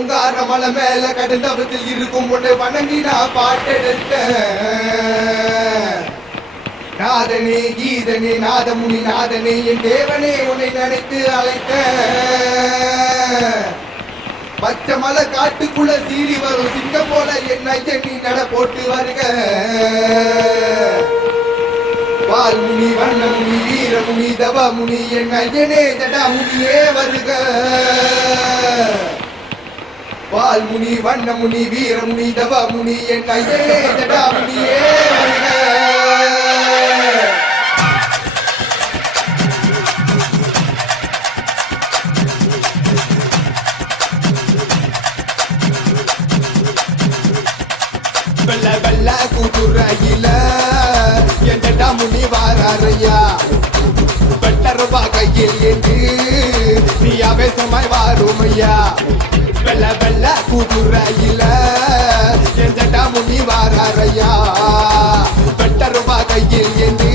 ஓங்கார மலை மேல கடந்தவத்தில் இருக்கும் உன்னை வணங்கி நான் பாட்டெடுத்த நாதனே கீதனே நாதமுனி நாதனே என் தேவனே உன்னை நினைத்து அழைத்த பச்சை மலை காட்டுக்குள்ள சீறி வரும் சிங்கம் போல என் ஐயன் நீ நட போட்டு வருக வால்முனி வண்ணமுனி வீரமுனி தவமுனி என் ஐயனே ஜடாமுனியே வருக வால்முனி வண்ணமுனி வீரமுனி தவமுனி என் ஐயனே ஜடாமுனியே வருக வெள்ள வெள்ள கூட்டுறையில என் ஜடாமுனி வாராரையா வெட்டருவா கையில் என்று நீ ஆவேசமாய் வாருமையா வெள்ள வெள்ள கூட்டுறையில என் ஜடாமுனி வாராரையா வெட்டருவா கையில் என்று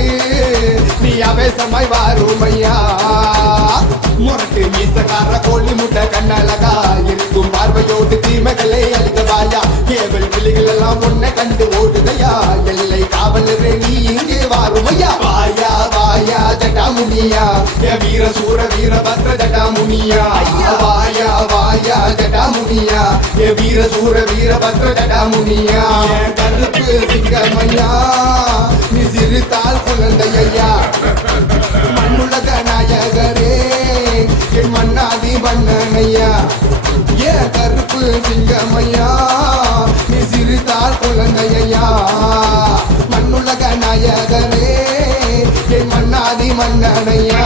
நீ ஆவேசமாய் வாருமையா முரட்டு மீசக்கார கோழி முட்டை கண்ணழகா இருக்கும் பார்வையோடு தீமைகளை அழிக்கவாயா கேவல் கிளிகள் எல்லாம் உன்னை கண்டு ஓடுதையா எல்லை காவலரே நீ இங்கே வாருமையா வாயா வாயா ஜடாமுனியா என் வீர சூர வீரபத்ர ஜடாமுனியா வாயா வாயா ஜடாமுனியா என் வீர சூர வீரபத்ர ஜடாமுனியா என் கருப்பு சிங்கமையா நீ சிறுத்தால் குழந்தையா மண்ணுலக நாயகரே என் மன்னாதி மன்னனையா ஏன் கருப்பு சிங்கமையா நீ சிறுத்தால் குழந்தையா மண்ணுலக நாயகரே என் மன்னாதி மன்னனையா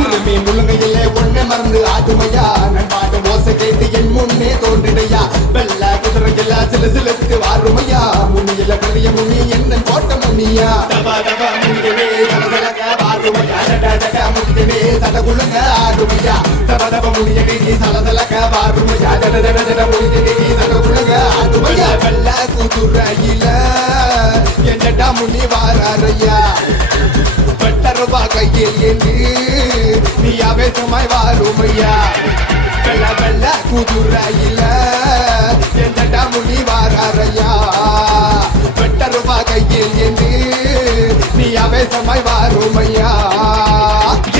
உரிமை முழுங்கையிலே ஒன்றை மறந்து ஆட்டுமையா நான் பாட்டு மோச கேட்டு என் முன்னே தோன்றிடையா வெள்ள குதிரையில சில சிலத்து வாருமையா முன்னியில பெரிய முனி என்ன கோட்ட முனியா தப தப முனியவே சலசலக வாருமையா ஜட ஜட முனியவே சடகுலங்க ஆடுமையா தப தப முனியவே நீ சலசலக வாருமையா ஜட ஜட ஜட முனியவே நீ சடகுலங்க ஆடுமையா வெள்ள குதிரையில என் ஜடா முனி வாராரையா வெட்டருவா கையில் என்று நீ ஆவேசமாய் வாருமையா வெள்ள வெள்ள குதிரையில என் ஜடாமுனி வாராரையா வெட்டருவா கையில் என்று நீ ஆவேசமாய் வாருமையா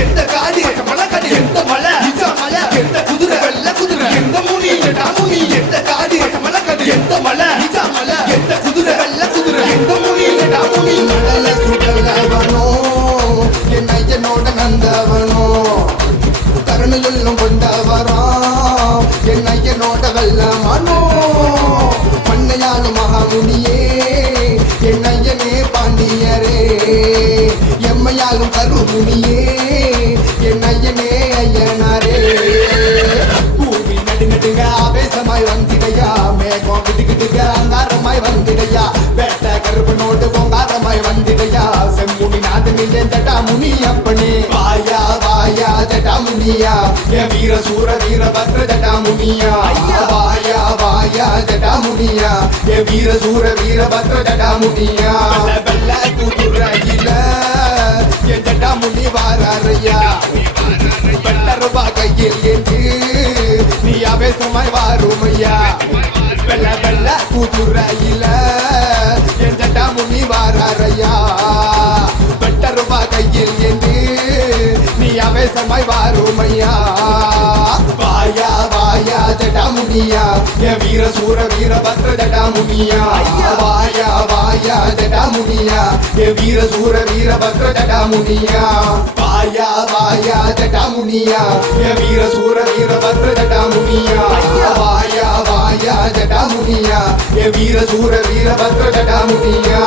எந்த காடி மலக்கடி எந்த மலை மலை எந்த குதிரை வெள்ள குதிரை எந்த முனி ஜடாமுனி எந்த காடி மலக்கடி எந்த மலை மலை எந்த குதிரை வெள்ள குதிரை எந்த முனி ஜடாமுனி மடல சுடலவனோ என் ஐயனோட நந்தவனோ கருணையெல்லாம் கொண்டவரா என் ஐயனோட வெள்ளமானோ மண்ணையாலும் மகாமுனியே என் ஐயனே பாண்டியரே எம்மையாலும் கருமுனியே என் ஐயனே ஐயனாரே பூமி நடு நடுங்க ஆவேசமாய் வந்திடையா மேகம் விட்டுக்கிட்டுங்க அங்காரமாய் வந்திடையா வேட்ட கருப்பனோடு பொங்காரமாய் வந்திடையா செம்முனி நாதனிலே ஜடாமுனி அப்பனே வாயா வாயா ஜடாமுனியா என் வீர சூர வீரபத்ர ஜடாமுனியா வாயா வாயா ஜடாமுனியா என் வீர சூர வீரபத்ர ஜடாமுனியா வெள்ள கூட்டுறையில என் ஜடாமுனி வாராரையா வெட்டருவா கையில் என்று நீ ஆவேசமாய் வாருமையா வெள்ள வெள்ள கூட்டுறையில என் ஜடாமுனி வாராரையா வெட்டருவா கையில் என்று நீ ஆவேசமாய் வாருமையா வாயா வாயா ஜடாமுனியா என் வீர சூர வீரபத்ர ஜடாமுனியா வாயா வாயா ஜடாமுனியா என் வீர சூர வீரபத்ர ஜடாமுனியா வாயா வாயா ஜடாமுனியா என் வீர சூர வீரபத்ர ஜடாமுனியா வாயா வாயா ஜடாமுனியா என் வீர சூர வீரபத்ர ஜடாமுனியா